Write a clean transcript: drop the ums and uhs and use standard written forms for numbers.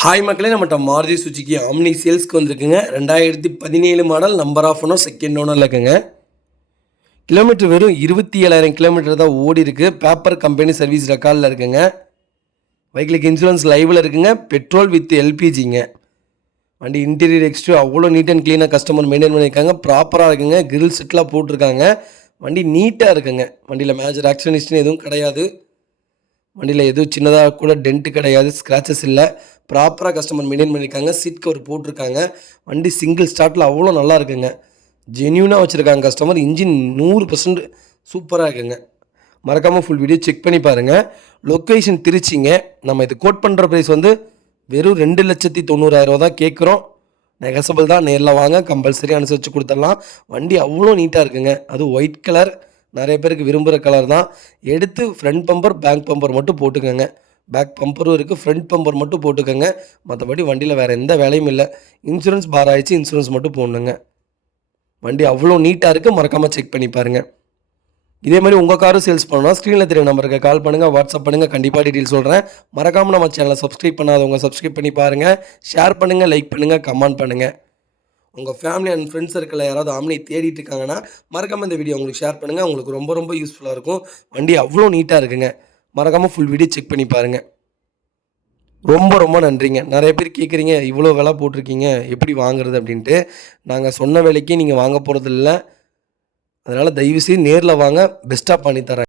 Hi மக்களே, நம்மகிட்ட Maruti சுஜுக்கி omni சேல்ஸ்க்கு வந்திருக்குங்க. 2017 model, number of owner, second ஓனரில் இருக்குங்க. கிலோமீட்டர் வெறும் 27,000 கிலோமீட்டர் தான் ஓடி இருக்குது. பேப்பர் கம்பெனி சர்வீஸ் ரெக்கார்டில் இருக்குங்க. பைக்கிலுக்கு இன்சூரன்ஸ் லைவில் இருக்குங்க. பெட்ரோல் வித் எல்பிஜிங்க. வண்டி இன்டீரியர் எக்ஸ்டீரியர் அவ்வளோ நீட் அண்ட் க்ளீனாக கஸ்டமர் மெயின்டைன் பண்ணியிருக்காங்க. ப்ராப்பராக இருக்குங்க. கிரில் செட்லாம் போட்டிருக்காங்க. வண்டி நீட்டாக இருக்குங்க. வண்டியில் மேஜர் ஆக்சிடென்ட் ஹிஸ்ட்ரி எதுவும் கிடையாது. வண்டியில் எதுவும் சின்னதாக கூட டென்ட்டு கிடையாது, ஸ்க்ராச்சஸ் இல்லை. ப்ராப்பராக கஸ்டமர் மெயின்டைன் பண்ணியிருக்காங்க. சீட் கவர் போட்டிருக்காங்க. வண்டி சிங்கிள் ஸ்டார்ட்டில் அவ்வளோ நல்லா இருக்குங்க. ஜென்யூனாக வச்சுருக்காங்க கஸ்டமர். இன்ஜின் 100% சூப்பராக இருக்குங்க. மறக்காமல் ஃபுல் வீடியோ செக் பண்ணி பாருங்கள். லொக்கேஷன் திருச்சிங்க. நம்ம இது கோட் பண்ணுற ப்ரைஸ் வந்து வெறும் 2,90,000 தான் கேட்குறோம். நெகசபிள் தான். நேரில் வாங்க, கம்பல்சரி அனுசரித்து கொடுத்துடலாம். வண்டி அவ்வளோ நீட்டாக இருக்குங்க. அது ஒயிட் கலர், நிறைய பேருக்கு விரும்புகிற கலர் தான். எடுத்து ஃப்ரண்ட் பம்பர், பேக் பம்பர் மட்டும் போட்டுக்கோங்க. பேக் பம்பரும் இருக்குது, ஃப்ரண்ட் பம்பர் மட்டும் போட்டுக்கோங்க. மற்றபடி வண்டியில் வேறு எந்த வேலையும் இல்லை. இன்சூரன்ஸ் பார் ஆகிடுச்சு, இன்சூரன்ஸ் மட்டும் போடணுங்க. வண்டி அவ்வளோ நீட்டாக இருக்குது. மறக்காமல் செக் பண்ணி பாருங்கள். இதே மாதிரி உங்கள் காரும் சேல்ஸ் பண்ணணும்னா ஸ்க்ரீனில் தெரிய நம்பருக்கு கால் பண்ணுங்கள், வாட்ஸ்அப் பண்ணுங்கள். கண்டிப்பாக டீட்டெயில் சொல்கிறேன். மறக்காமல் நம்ம சேனலை சப்ஸ்கிரைப் பண்ணாதவங்க சப்ஸ்கிரைப் பண்ணி பாருங்கள். ஷேர் பண்ணுங்கள், லைக் பண்ணுங்கள், கமெண்ட் பண்ணுங்கள். உங்கள் ஃபேமிலி அண்ட் ஃப்ரெண்ட்ஸ் சர்க்கிளில் யாராவது ஆம்னி தேடிட்டு இருக்காங்கன்னா மறக்காமல் இந்த வீடியோ உங்களுக்கு ஷேர் பண்ணுங்கள். உங்களுக்கு ரொம்ப ரொம்ப யூஸ்ஃபுல்லாக இருக்கும். வண்டி அவ்வளோ நீட்டாக இருக்குங்க. மறக்காமல் ஃபுல் வீடியோ செக் பண்ணி பாருங்கள். ரொம்ப ரொம்ப நன்றிங்க. நிறைய பேர் கேட்குறீங்க, இவ்வளோ விலை போட்டிருக்கீங்க, எப்படி வாங்குறது அப்படின்ட்டு. நாங்கள் சொன்ன விலைக்கு நீங்கள் வாங்க போகிறது இல்லை. அதனால் தயவுசெய்து நேரில் வாங்க, பெஸ்ட்டாக பண்ணித்தரேன்.